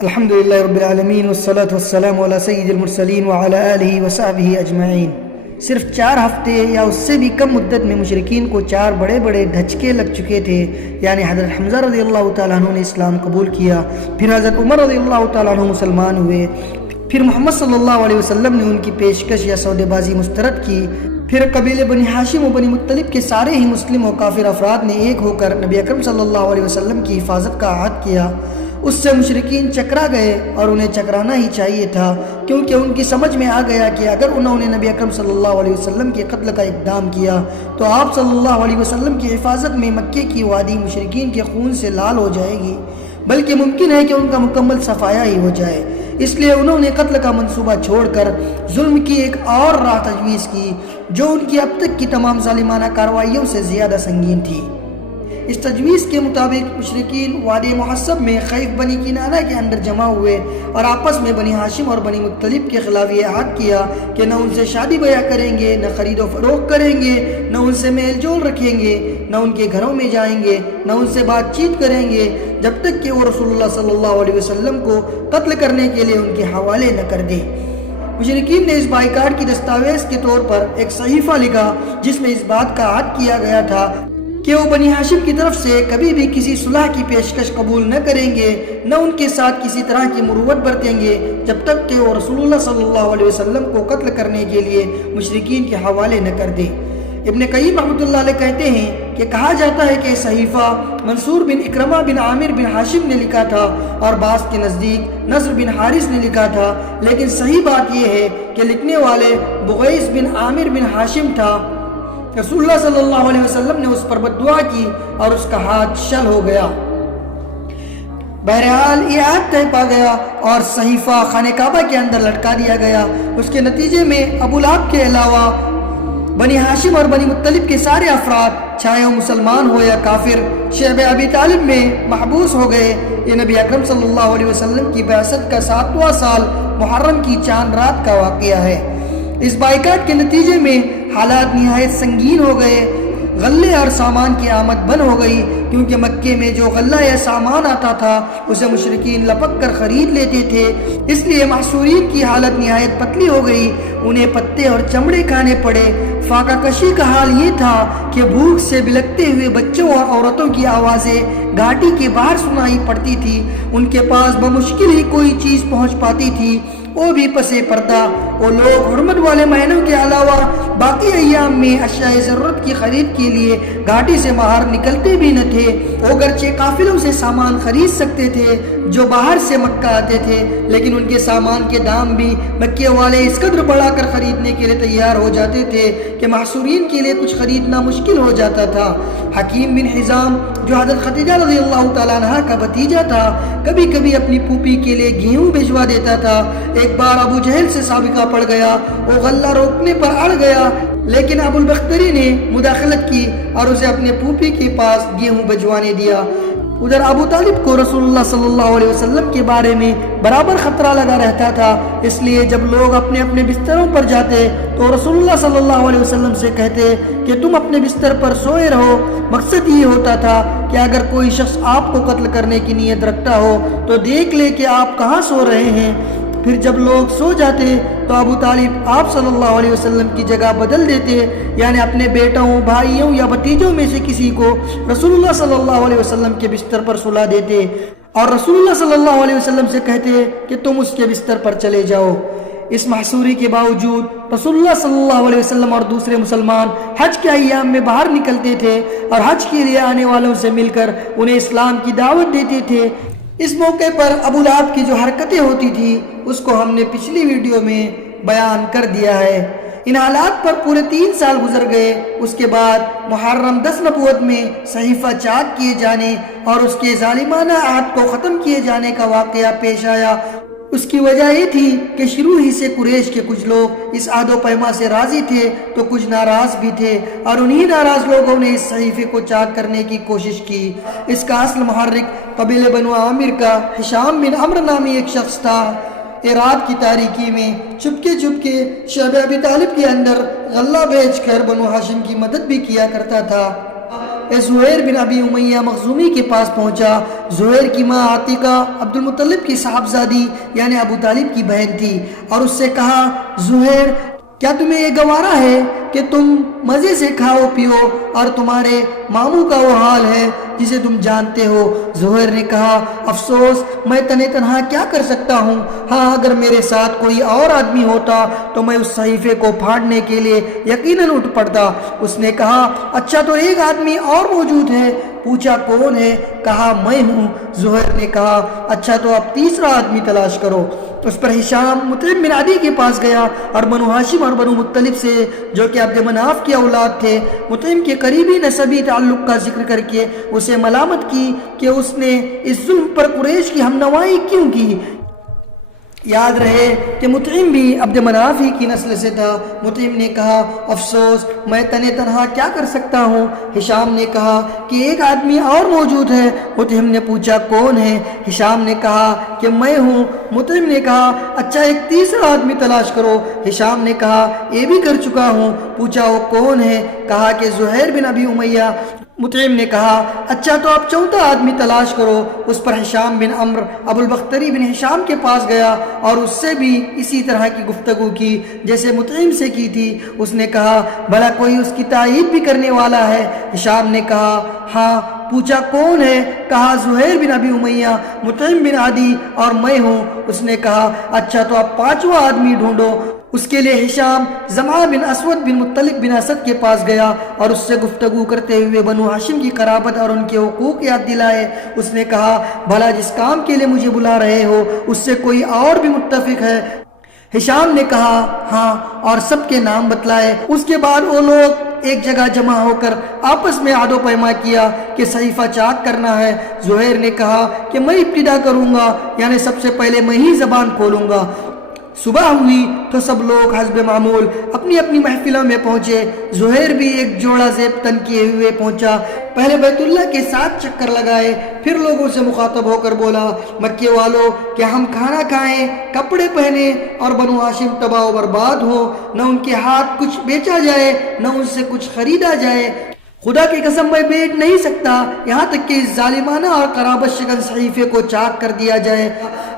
الحمدللہ رب العالمین والصلاة والسلام علی سید المرسلین وعلی آلہ وصحبہ اجمعین۔ صرف 4 ہفتے یا اس سے بھی کم مدت میں مشرکین کو 4 بڑے بڑے دھچکے لگ چکے تھے، یعنی حضرت حمزہ رضی اللہ تعالیٰ عنہ نے اسلام قبول کیا، پھر حضرت عمر رضی اللہ تعالیٰ عنہ مسلمان ہوئے، پھر محمد صلی اللہ علیہ وسلم نے ان کی پیشکش یا سودے بازی مسترد کی، پھر قبیلے بنی ہاشم و بنی مطلب کے سارے ہی مسلم و کافر افراد نے ایک ہو کر نبی اکرم صلی اللہ علیہ وسلم کی حفاظت کا عہد کیا۔ اس سے مشرکین چکرا گئے اور انہیں چکرانا ہی چاہیے تھا، کیونکہ ان کی سمجھ میں آ گیا کہ اگر انہوں نے نبی اکرم صلی اللہ علیہ وسلم کے قتل کا اقدام کیا تو آپ صلی اللہ علیہ وسلم کی حفاظت میں مکے کی وادی مشرکین کے خون سے لال ہو جائے گی، بلکہ ممکن ہے کہ ان کا مکمل صفایا ہی ہو جائے۔ اس لیے انہوں نے قتل کا منصوبہ چھوڑ کر ظلم کی ایک اور راہ تجویز کی، جو ان کی اب تک کی تمام ظالمانہ کارروائیوں سے زیادہ سنگین تھی۔ اس تجویز کے مطابق مشرکین وادی محصب میں خیف بنی کنانہ کے اندر جمع ہوئے اور آپس میں بنی ہاشم اور بنی مطلب کے خلاف یہ عہد کیا کہ نہ ان سے شادی بیاہ کریں گے، نہ خرید و فروخت کریں گے، نہ ان سے میل جول رکھیں گے، نہ ان کے گھروں میں جائیں گے، نہ ان سے بات چیت کریں گے، جب تک کہ وہ رسول اللہ صلی اللہ علیہ وسلم کو قتل کرنے کے لیے ان کے حوالے نہ کر دے۔ مشرکین نے اس بائیکاٹ کی دستاویز کے طور پر ایک صحیفہ لکھا جس میں اس بات کا عہد کیا گیا تھا کہ وہ بنی ہاشم کی طرف سے کبھی بھی کسی صلح کی پیشکش قبول نہ کریں گے، نہ ان کے ساتھ کسی طرح کی مروت برتیں گے، جب تک کہ وہ رسول اللہ صلی اللہ علیہ وسلم کو قتل کرنے کے لیے مشرکین کے حوالے نہ کر دے۔ ابن قیم رحمۃ اللہ علیہ کہتے ہیں کہ کہا جاتا ہے کہ صحیفہ منصور بن اکرمہ بن عامر بن ہاشم نے لکھا تھا اور بعض کے نزدیک نصر بن حارث نے لکھا تھا، لیکن صحیح بات یہ ہے کہ لکھنے والے بغیث بن عامر بن ہاشم تھا۔ رسول اللہ صلی اللہ علیہ وسلم نے اس پر بددعا کی اور اس کا ہاتھ شل ہو گیا۔ بہرحال یہ عہد طے پا گیا اور صحیفہ خانہ کعبہ کے اندر لٹکا دیا گیا۔ اس کے نتیجے میں ابو لہب کے علاوہ بنی ہاشم اور بنی مطلب کے سارے افراد، چاہے وہ مسلمان ہو یا کافر، شعب ابی طالب میں محبوس ہو گئے۔ یہ نبی اکرم صلی اللہ علیہ وسلم کی بعثت کا 7واں سال محرم کی چاند رات کا واقعہ ہے۔ اس بائیکاٹ کے نتیجے میں حالات نہایت سنگین ہو گئے، غلے اور سامان کی آمد بند ہو گئی، کیونکہ مکے میں جو غلہ یا سامان آتا تھا اسے مشرکین لپک کر خرید لیتے تھے، اس لیے محصورین کی حالت نہایت پتلی ہو گئی، انہیں پتے اور چمڑے کھانے پڑے۔ فاقہ کشی کا حال یہ تھا کہ بھوک سے بلکتے ہوئے بچوں اور عورتوں کی آوازیں گھاٹی کے باہر سنائی پڑتی تھی، ان کے پاس بمشکل ہی کوئی چیز پہنچ پاتی تھی، وہ بھی پسے پردہ۔ وہ لوگ حرمت والے مہینوں کے علاوہ باقی ایام میں اشیاء ضرورت کی خرید کے لیے گھاٹی سے باہر نکلتے بھی نہ تھے۔ وہ گرچہ قافلوں سے سامان خرید سکتے تھے جو باہر سے مکہ آتے تھے، لیکن ان کے سامان کے دام بھی مکے والے اس قدر بڑھا کر خریدنے کے لیے تیار ہو جاتے تھے کہ محصورین کے لیے کچھ خریدنا مشکل ہو جاتا تھا۔ حکیم بن حزام جو حضرت خدیجہ رضی اللہ تعالیٰ عنہ کا بھتیجا تھا، کبھی کبھی اپنی پھوپھی کے لیے گیہوں بھجوا دیتا تھا۔ ایک بار ابو جہل سے سابقہ پڑ گیا، وہ غلہ روکنے پر اڑ گیا، لیکن ابو البختری نے مداخلت کی اور اسے اپنے پھوپھی کے پاس گیہوں بھجوانے دیا۔ ادھر ابو طالب کو رسول اللہ صلی اللہ علیہ وسلم کے بارے میں برابر خطرہ لگا رہتا تھا، اس لیے جب لوگ اپنے اپنے بستروں پر جاتے تو رسول اللہ صلی اللہ علیہ وسلم سے کہتے کہ تم اپنے بستر پر سوئے رہو۔ مقصد یہ ہوتا تھا کہ اگر کوئی شخص آپ کو قتل کرنے کی نیت رکھتا ہو تو دیکھ لے کہ آپ کہاں سو رہے ہیں۔ پھر جب لوگ سو جاتے تو ابو طالب آپ صلی اللہ علیہ وسلم کی جگہ بدل دیتے، یعنی اپنے بیٹوں، بھائیوں یا بھتیجوں میں سے کسی کو رسول اللہ صلی اللہ علیہ وسلم کے بستر پر سلا دیتے اور رسول اللہ صلی اللہ علیہ وسلم سے کہتے کہ تم اس کے بستر پر چلے جاؤ۔ اس محصوری کے باوجود رسول اللہ صلی اللہ علیہ وسلم اور دوسرے مسلمان حج کے ایام میں باہر نکلتے تھے اور حج کے لیے آنے والوں سے مل کر انہیں اسلام کی دعوت دیتے تھے۔ اس موقع پر ابو لہب کی جو حرکتیں ہوتی تھی اس کو ہم نے پچھلی ویڈیو میں بیان کر دیا ہے۔ ان حالات پر پورے 3 سال گزر گئے۔ اس کے بعد محرم 10 نبوت میں صحیفہ چاک کیے جانے اور اس کے ظالمانہ عہد کو ختم کیے جانے کا واقعہ پیش آیا۔ اس کی وجہ یہ تھی کہ شروع ہی سے قریش کے کچھ لوگ اس عہد و پیما سے راضی تھے تو کچھ ناراض بھی تھے، اور انہی ناراض لوگوں نے اس صحیفے کو چاک کرنے کی کوشش کی۔ اس کا اصل محرک قبیلے بنو عامر کا ہشام بن عمرو نامی ایک شخص تھا۔ رات کی تاریکی میں چپکے شعب ابی طالب کے اندر غلہ بیچ کر بنو ہاشم کی مدد بھی کیا کرتا تھا۔ زہیر بن ابی امیہ مخزومی کے پاس پہنچا۔ زہیر کی ماں عاتقہ عبد المطلب کی صاحبزادی یعنی ابو طالب کی بہن تھی، اور اس سے کہا، زہیر کیا تمہیں یہ گوارا ہے کہ تم مزے سے کھاؤ پیو اور تمہارے ماموں کا وہ حال ہے جسے تم جانتے ہو؟ زہیر نے کہا، افسوس، میں تنہا کیا کر سکتا ہوں؟ ہاں، اگر میرے ساتھ کوئی اور آدمی ہوتا تو میں اس صحیفے کو پھاڑنے کے لیے یقیناً اٹھ پڑتا۔ اس نے کہا، اچھا تو ایک آدمی اور موجود ہے؟ پوچھا، کون ہے؟ کہا، میں ہوں۔ زہیر نے کہا، اچھا تو اب تیسرا آدمی تلاش کرو۔ اس پر ہشام مطعم بن عدی کے پاس گیا اور بنو ہاشم اور بنو مطلب سے، جو کہ عبد مناف کی اولاد تھے، مطعم کے قریبی نسبی تعلق کا ذکر کر کے اسے ملامت کی کہ اس نے اس ظلم پر قریش کی ہمنوائی کیوں کی۔ یاد رہے کہ مطعم بھی عبد مناف ہی کی نسل سے تھا۔ مطعم نے کہا، افسوس، میں تنہا کیا کر سکتا ہوں؟ ہشام نے کہا کہ ایک آدمی اور موجود ہے۔ مطعم نے پوچھا، کون ہے؟ ہشام نے کہا کہ میں ہوں۔ مطعم نے کہا، اچھا ایک تیسرا آدمی تلاش کرو۔ ہشام نے کہا، یہ بھی کر چکا ہوں۔ پوچھا، وہ کون ہے؟ کہا کہ زہیر بن ابی امیہ۔ مطعم نے کہا، اچھا تو اب چوتھا آدمی تلاش کرو۔ اس پر ہشام بن عمرو ابو البختری بن ہشام کے پاس گیا اور اس سے بھی اسی طرح کی گفتگو کی جیسے مطعم سے کی تھی۔ اس نے کہا، بھلا کوئی اس کی تائید بھی کرنے والا ہے؟ ہشام نے کہا، ہاں۔ پوچھا، کون ہے؟ کہا، زہیر بن ابی امیہ، مطعم بن عدی اور میں ہوں۔ اس نے کہا، اچھا تو اب پانچواں آدمی ڈھونڈو۔ اس کے لیے ہشام زمعہ بن اسود بن مطلب بن اسد کے پاس گیا اور اس سے گفتگو کرتے ہوئے بنو ہاشم کی قرابت اور ان کے حقوق یاد دلائے۔ اس نے کہا، بھلا جس کام کے لیے مجھے بلا رہے ہو اس سے کوئی اور بھی متفق ہے؟ ہشام نے کہا، ہاں، اور سب کے نام بتلائے۔ اس کے بعد وہ لوگ ایک جگہ جمع ہو کر آپس میں عہد و پیما کیا کہ صحیفہ چاک کرنا ہے۔ زہیر نے کہا کہ میں ابتدا کروں گا، یعنی سب سے پہلے میں ہی زبان کھولوں گا۔ صبح ہوئی تو سب لوگ حسب معمول اپنی اپنی محفلوں میں پہنچے۔ زہیر بھی ایک جوڑا زیب تن کیے ہوئے پہنچا۔ پہلے بیت اللہ کے 7 چکر لگائے، پھر لوگوں سے مخاطب ہو کر بولا، مکے والوں، کہ ہم کھانا کھائیں، کپڑے پہنیں اور بنو ہاشم تباہ و برباد ہو، نہ ان کے ہاتھ کچھ بیچا جائے نہ ان سے کچھ خریدا جائے۔ خدا کی قسم میں بیٹھ نہیں سکتا یہاں تک کہ اس ظالمانہ اور قرابت شکن صحیفے کو چاک کر دیا جائے۔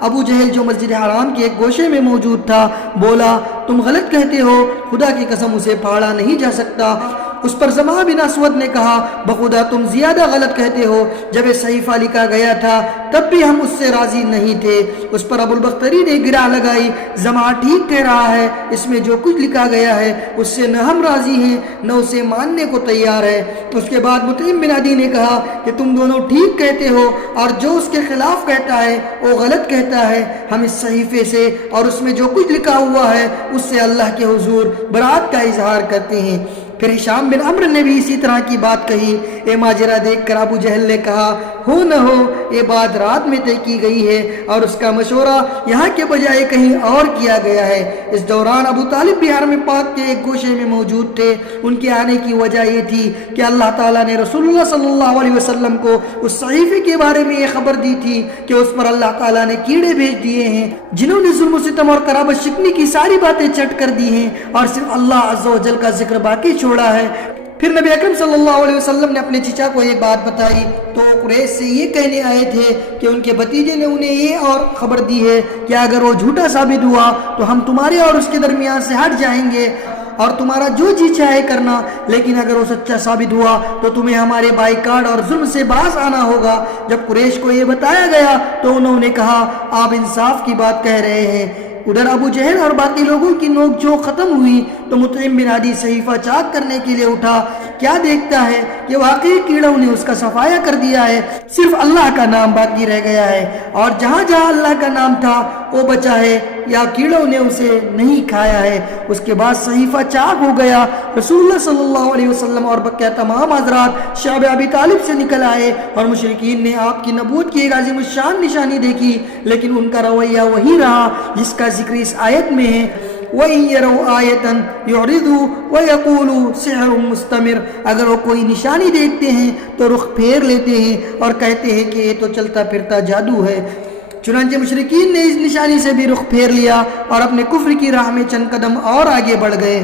ابو جہل جو مسجد حرام کے ایک گوشے میں موجود تھا بولا، تم غلط کہتے ہو، خدا کی قسم اسے پھاڑا نہیں جا سکتا۔ اس پر زمعہ بن اسود نے کہا، بخدا تم زیادہ غلط کہتے ہو، جب یہ صحیفہ لکھا گیا تھا تب بھی ہم اس سے راضی نہیں تھے۔ اس پر ابو البختری نے گرہ لگائی، زمعہ ٹھیک کہہ رہا ہے، اس میں جو کچھ لکھا گیا ہے اس سے نہ ہم راضی ہیں نہ اسے ماننے کو تیار ہے۔ اس کے بعد مطعم بن عدی نے کہا کہ تم دونوں ٹھیک کہتے ہو اور جو اس کے خلاف کہتا ہے وہ غلط کہتا ہے۔ ہم اس صحیفے سے اور اس میں جو کچھ لکھا ہوا ہے اس سے اللہ کے حضور برات کا اظہار کرتے ہیں۔ پھر ہشام بن عمرو نے بھی اسی طرح کی بات کہی۔ یہ ماجرا دیکھ کر ابو جہل نے کہا، ہو نہ ہو یہ بات رات میں طے کی گئی ہے اور اس کا مشورہ یہاں کے بجائے کہیں اور کیا گیا ہے۔ اس دوران ابو طالب بھی حرم پاک کے ایک گوشے میں موجود تھے۔ ان کے آنے کی وجہ یہ تھی کہ اللہ تعالیٰ نے رسول اللہ صلی اللہ علیہ وسلم کو اس صحیفے کے بارے میں یہ خبر دی تھی کہ اس پر اللہ تعالیٰ نے کیڑے بھیج دیے ہیں جنہوں نے ظلم و ستم اور قرابت شکنی کی ساری باتیں چٹ کر دی ہیں اور صرف اللہ عز و جل کا ذکر باقی چھوڑا ہے۔ پھر نبی اکرم صلی اللہ علیہ وسلم نے اپنے چچا کو یہ بات بتائی تو قریش سے یہ کہنے آئے تھے کہ ان کے بھتیجے نے انہیں یہ اور خبر دی ہے کہ اگر وہ جھوٹا ثابت ہوا تو ہم تمہارے اور اس کے درمیان سے ہٹ جائیں گے اور تمہارا جو جی چاہے کرنا، لیکن اگر وہ سچا ثابت ہوا تو تمہیں ہمارے بائیکاٹ اور ظلم سے باز آنا ہوگا۔ جب قریش کو یہ بتایا گیا تو انہوں نے کہا، آپ انصاف کی بات کہہ رہے ہیں۔ ادھر ابو جہل اور باقی لوگوں کی نوک جھونک ختم ہوئی تو مطعم بن عدی صحیفہ چاک کرنے کے لیے اٹھا۔ کیا دیکھتا ہے کہ واقعی کیڑوں نے اس کا صفایا کر دیا ہے، صرف اللہ کا نام باقی رہ گیا ہے، اور جہاں جہاں اللہ کا نام تھا وہ بچا ہے یا کیڑوں نے اسے نہیں کھایا ہے۔ اس کے بعد صحیفہ چاک ہو گیا۔ رسول اللہ صلی اللہ علیہ وسلم اور بقیہ تمام حضرات شعب ابی طالب سے نکل آئے اور مشرکین نے آپ کی نبوت کی ایک عظیم الشان نشانی دیکھی، لیکن ان کا رویہ وہی رہا جس کا ذکر اس آیت میں ہے، وَإِن يَرَوْا آيَةً يُعْرِضُوا وَيَقُولُوا سِحْرٌ مُسْتَمِرٌ۔ اگر وہ کوئی نشانی دیکھتے ہیں تو رخ پھیر لیتے ہیں اور کہتے ہیں کہ یہ تو چلتا پھرتا جادو ہے۔ چنانچہ مشرکین نے اس نشانی سے بھی رخ پھیر لیا اور اپنے کفر کی راہ میں چند قدم اور آگے بڑھ گئے۔